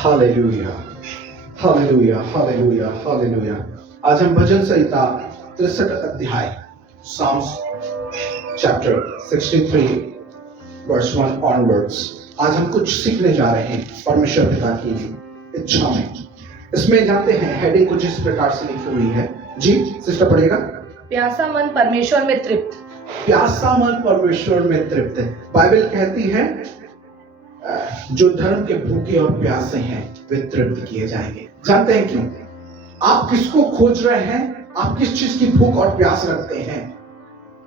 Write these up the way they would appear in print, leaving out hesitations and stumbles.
Hallelujah, hallelujah, hallelujah, hallelujah. आज हम भजन संहिता 63 अध्याय Psalms chapter 63 verse 1 onwards। आज हम कुछ सीखने जा रहे हैं परमेश्वर पिता की इच्छा में। इसमें जानते हैं हेडिंग कुछ इस प्रकार से लिखी हुई है। जी सिस्टर पढ़ेगा। प्यासा मन परमेश्वर में तृप्त। प्यासा मन परमेश्वर में तृप्त है। बाइबल कहती है जो धर्म के भूखे और प्यासे हैं वे तृप्त किए जाएंगे। जानते हैं क्यों? आप किसको खोज रहे हैं? आप किस चीज की भूख और प्यास रखते हैं?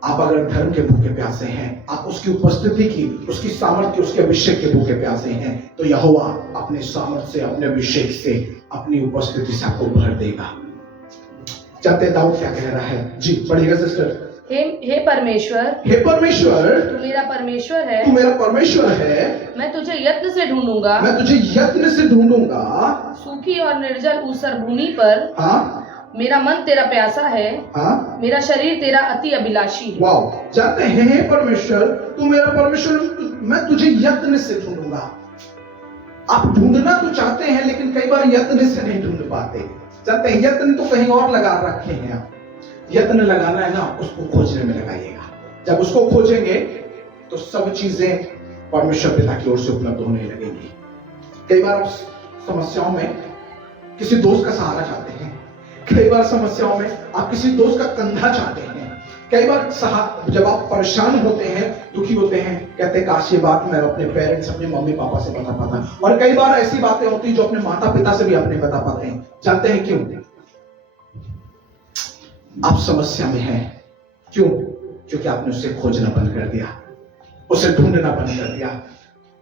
आप अगर धर्म के भूखे प्यासे हैं, आप उसकी उपस्थिति की, उसकी सामर्थ्य, उसके अभिषेक के भूखे प्यासे हैं, तो यहोवा अपने सामर्थ्य से, अपने अभिषेक से, अपनी उपस्थिति से आपको भर देगा। जानते हैं दाऊद क्या कह रहा है? जी पढ़िएगा सिस्टर। हे परमेश्वर, हे परमेश्वर, तू मेरा परमेश्वर है, तू मेरा परमेश्वर है, मैं तुझे यत्न से ढूंढूंगा, मैं तुझे यत्न से ढूंढूंगा। सूखी और निर्जल ऊसर भूमि पर हाँ, मेरा मन तेरा प्यासा है, हाँ, मेरा शरीर तेरा अति अभिलाषी है। वाओ। जानते हैं हे परमेश्वर, तू मेरा परमेश्वर, मैं तुझे यत्न से ढूंढूंगा। आप ढूंढना तो चाहते हैं लेकिन कई बार यत्न से नहीं ढूंढ पाते। जानते हैं यत्न तो कहीं और लगा रखे हैं आप। यत्न लगाना है ना, उसको खोजने में लगाइएगा। जब उसको खोजेंगे तो सब चीजें परमेश्वर पिता की ओर से उपलब्ध होने लगेंगी। कई बार आप समस्याओं में किसी दोस्त का सहारा चाहते हैं, कई बार समस्याओं में आप किसी दोस्त का कंधा चाहते हैं, कई बार जब आप परेशान होते हैं, दुखी होते हैं, कहते हैं काश ये बात मैं अपने पेरेंट्स, अपने मम्मी पापा से बता पाता। और कई बार ऐसी बातें होती हैं जो अपने माता पिता से भी आप नहीं बता पाते हैं। जानते हैं क्यों? आप समस्या में हैं। क्यों? क्योंकि आपने उसे खोजना बंद कर दिया, उसे ढूंढना बंद कर दिया।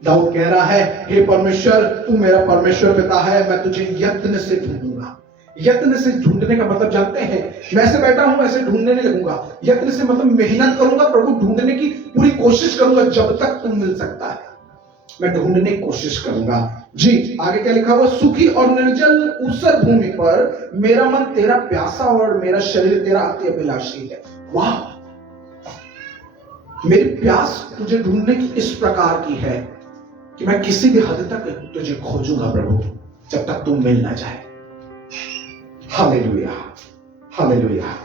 दाऊद कह रहा है हे परमेश्वर, तू मेरा परमेश्वर पिता है, मैं तुझे यत्न से ढूंढूंगा। यत्न से ढूंढने का मतलब जानते हैं? मैं ऐसे बैठा हूं, ऐसे ढूंढने नहीं लगूंगा। यत्न से मतलब मेहनत करूंगा, प्रभु ढूंढने की पूरी कोशिश करूंगा जब तक तुम मिल सकता है, मैं ढूंढने की कोशिश करूंगा। जी आगे क्या लिखा हुआ? सूखी और निर्जल ऊसर भूमि पर मेरा मन तेरा प्यासा और मेरा शरीर तेरा अति अभिलाषी है। वाह, मेरी प्यास तुझे ढूंढने की इस प्रकार की है कि मैं किसी भी हद तक तुझे खोजूंगा प्रभु, जब तक तुम मिल ना जाए। Hallelujah, hallelujah,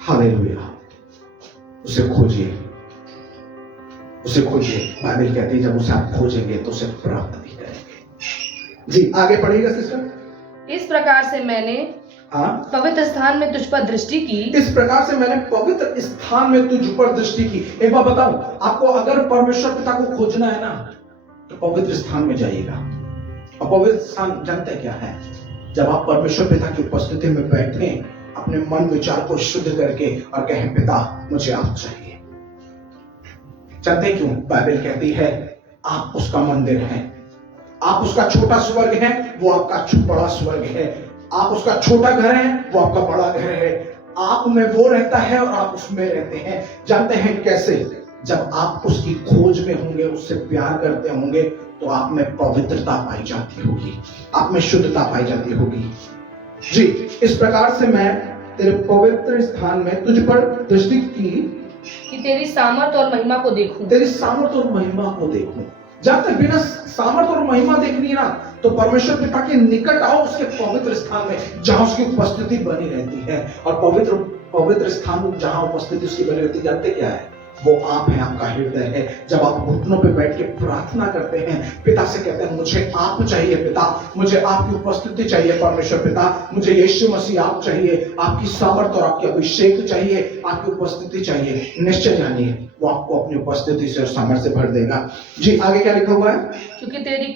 hallelujah. उसे खोजिए, उसे खोजिए। बाइबल कहती है जब उसे आप खोजेंगे तो उसे प्राप्त भी करेंगे। जी आगे पढ़िएगा सिस्टर। इस प्रकार से मैंने पवित्र स्थान में तुझ पर दृष्टि की। इस प्रकार से मैंने पवित्र स्थान में तुझ पर दृष्टि की। एक बात बताऊं आपको, अगर परमेश्वर पिता को खोजना है ना तो पवित्र स्थान में जाइएगा। और पवित्र स्थान जानते क्या है? जब आप परमेश्वर पिता की उपस्थिति में बैठे, अपने मन विचार को शुद्ध करके और कहें पिता मुझे आप चाहिए। जानते हैं क्यों? बाइबल कहती है आप उसका मंदिर हैं। आप उसका छोटा स्वर्ग है, वो आपका बड़ा स्वर्ग है। आप उसका छोटा घर है, वो आपका बड़ा घर है। आप में वो रहता है और आप उसमें रहते हैं। जानते हैं कैसे? जब आप उसकी खोज में होंगे, उससे प्यार करते होंगे, तो आप में पवित्रता पाई जाती होगी, आप में शुद्धता पाई जाती होगी। जी इस प्रकार से मैं तेरे पवित्र स्थान में तुझ पर दृष्टि की कि तेरी सामर्थ और महिमा को देखूं। तेरी सामर्थ और महिमा को देखूं। जब तक बिना सामर्थ और महिमा देखनी है ना, तो परमेश्वर पिता के निकट आओ, उसके पवित्र स्थान में जहां उसकी उपस्थिति बनी रहती है। और पवित्र स्थान जहां उपस्थिति उसकी बनी रहती है, जानते क्या है? वो आप है, आपका हृदय है। जब आप घुटनों पे बैठ के प्रार्थना करते हैं, पिता से कहते हैं मुझे आप चाहिए पिता, मुझे आपकी उपस्थिति चाहिए परमेश्वर पिता, मुझे यीशु मसीह आप चाहिए, आपकी सामर्थ और आपकी अभिषेक चाहिए, आपकी उपस्थिति चाहिए। निश्चय जानिए वो आपको अपनी उपस्थिति से और सामर्थ से भर देगा। जी आगे क्या लिखा हुआ है? क्योंकि तेरी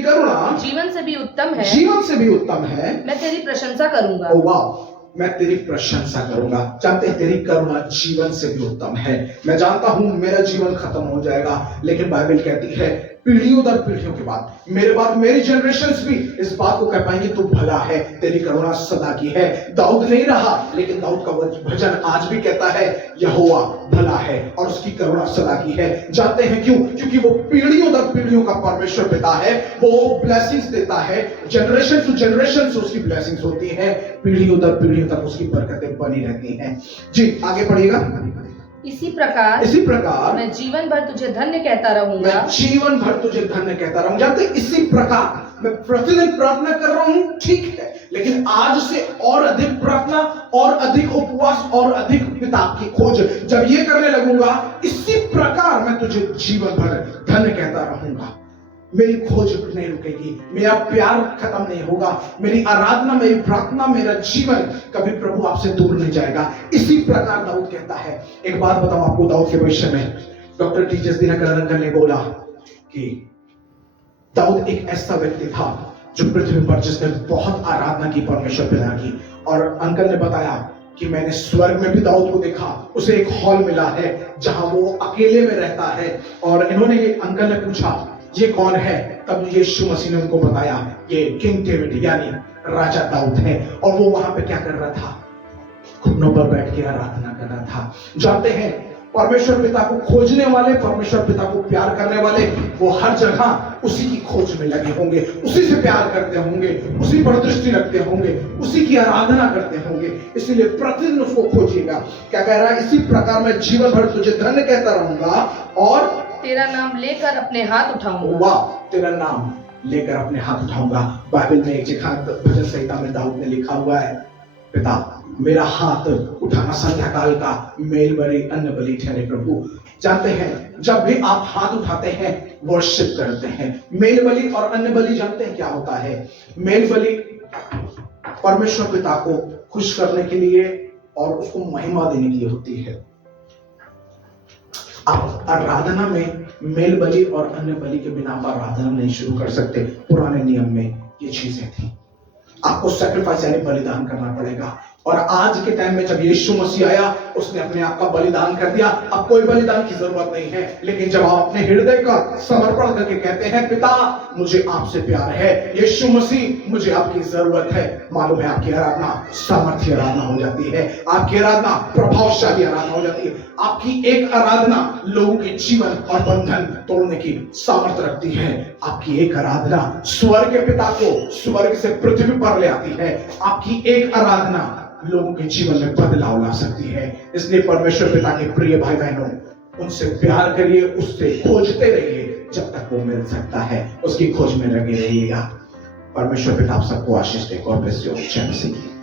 करुणा जीवन से भी उत्तम है, जीवन से भी उत्तम है। मैं तेरी प्रशंसा करूंगा। ओ वाह, मैं तेरी प्रशंसा करूंगा। जानते हैं तेरी करुणा जीवन से भी उत्तम है। मैं जानता हूं मेरा जीवन खत्म हो जाएगा, लेकिन बाइबल कहती है पीढ़ियों दर पीढ़ियों के बाद, मेरे बाद मेरी जनरेशंस भी इस बात को कह पाएंगे तू भला है, तेरी करुणा सदा की है। दाऊद नहीं रहा, लेकिन दाऊद का भजन आज भी कहता है यहोवा भला है और उसकी करुणा सदा की है। जानते हैं क्यों? क्योंकि वो पीढ़ियों दर पीढ़ियों का परमेश्वर पिता है। वो ब्लेसिंग्स देता है, जनरेशन टू जनरेशन से उसकी ब्लेसिंग्स होती है, पीढ़ियों दर पीढ़ियों तक उसकी बरकतें बनी रहती हैं। जी आगे पढ़िएगा। इसी प्रकार मैं जीवन भर तुझे धन्य कहता रहूंगा। मैं जीवन भर तुझे धन्य कहता रहूंगा। जानते इसी प्रकार मैं प्रतिदिन प्रार्थना कर रहा हूं, ठीक है, लेकिन आज से और अधिक प्रार्थना और अधिक उपवास और अधिक पिता की खोज जब ये करने लगूंगा, इसी प्रकार मैं तुझे जीवन भर धन्य कहता रहूंगा। मेरी खोज नहीं रुकेगी, मेरा प्यार खत्म नहीं होगा, मेरी आराधना, मेरी प्रार्थना, मेरा जीवन कभी प्रभु आपसे दूर नहीं जाएगा। इसी प्रकार दाऊद कहता है। एक बात बताऊं आपको दाऊद के भविष्य में, डॉक्टर टीचर्स दिनकर अंकल ने बोला कि दाऊद एक ऐसा व्यक्ति था जो पृथ्वी पर जिसने बहुत आराधना की परमेश्वर पिता की। और अंकल ने बताया कि मैंने स्वर्ग में भी दाऊद को देखा, उसे एक हॉल मिला है जहां वो अकेले में रहता है। और इन्होंने, अंकल ने पूछा ये कौन है, तब यीशु मसीह ने उनको बताया ये किंग डेविड यानी राजा दाऊद है। और वो वहां पे क्या कर रहा था, घुटनों पर बैठ के आराधना कर रहा था। जानते हैं परमेश्वर पिता को खोजने वाले, परमेश्वर पिता को प्यार करने वाले, वो हर जगह उसी की खोज में लगे होंगे, उसी से प्यार करते होंगे, उसी पर दृष्टि रखते होंगे, उसी की आराधना करते होंगे। इसीलिए प्रतिदिन उसको खोजिएगा। क्या कह रहा है, इसी प्रकार मैं जीवन भर तुझे धन्य कहता रहूंगा और तेरा नाम लेकर अपने हाथ उठाऊंगा। वाह, तेरा नाम लेकर अपने हाथ उठाऊंगा। बाइबल में एक जगह भजन संहिता में दाऊद ने लिखा हुआ है, पिता मेरा हाथ उठाना संध्या काल का मेल बलि अन्न बलि ठहरे प्रभु। जानते हैं जब भी आप हाथ उठाते हैं वर्शिप करते हैं। मेल बलि और अन्न बलि जानते हैं क्या होता है? मेल बलि परमेश्वर पिता को खुश करने के लिए और उसको महिमा देने के लिए होती है। आप आराधना में मेल बलि और अन्य बलि के बिना आप आराधना नहीं शुरू कर सकते। पुराने नियम में ये चीजें थी, आपको सैक्रिफाइस यानी बलिदान करना पड़ेगा। और आज के टाइम में जब यीशु मसीह आया, उसने अपने आप का बलिदान कर दिया। अब कोई बलिदान की जरूरत नहीं है। लेकिन जब आप अपने हृदय का समर्पण करके कहते हैं पिता मुझे आपसे प्यार है, यीशु मसीह मुझे आपकी जरूरत है, मालूम है आपकी आराधना सामर्थ्य आराधना हो जाती है, आपकी आराधना प्रभावशाली आराधना हो जाती है। आपकी एक आराधना लोगों के जीवन और बंधन तोड़ने की सामर्थ्य रखती है। आपकी एक आराधना स्वर्ग के पिता को स्वर्ग से पृथ्वी पर ले आती है। आपकी एक आराधना लोगों के जीवन में बदलाव ला सकती है। इसलिए परमेश्वर पिता के प्रिय भाई बहनों, उनसे प्यार करिए, उससे खोजते रहिए जब तक वो मिल सकता है। उसकी खोज में लगे रहिएगा। परमेश्वर पिता आप सबको आशीष दे। God bless you. जय मसीह।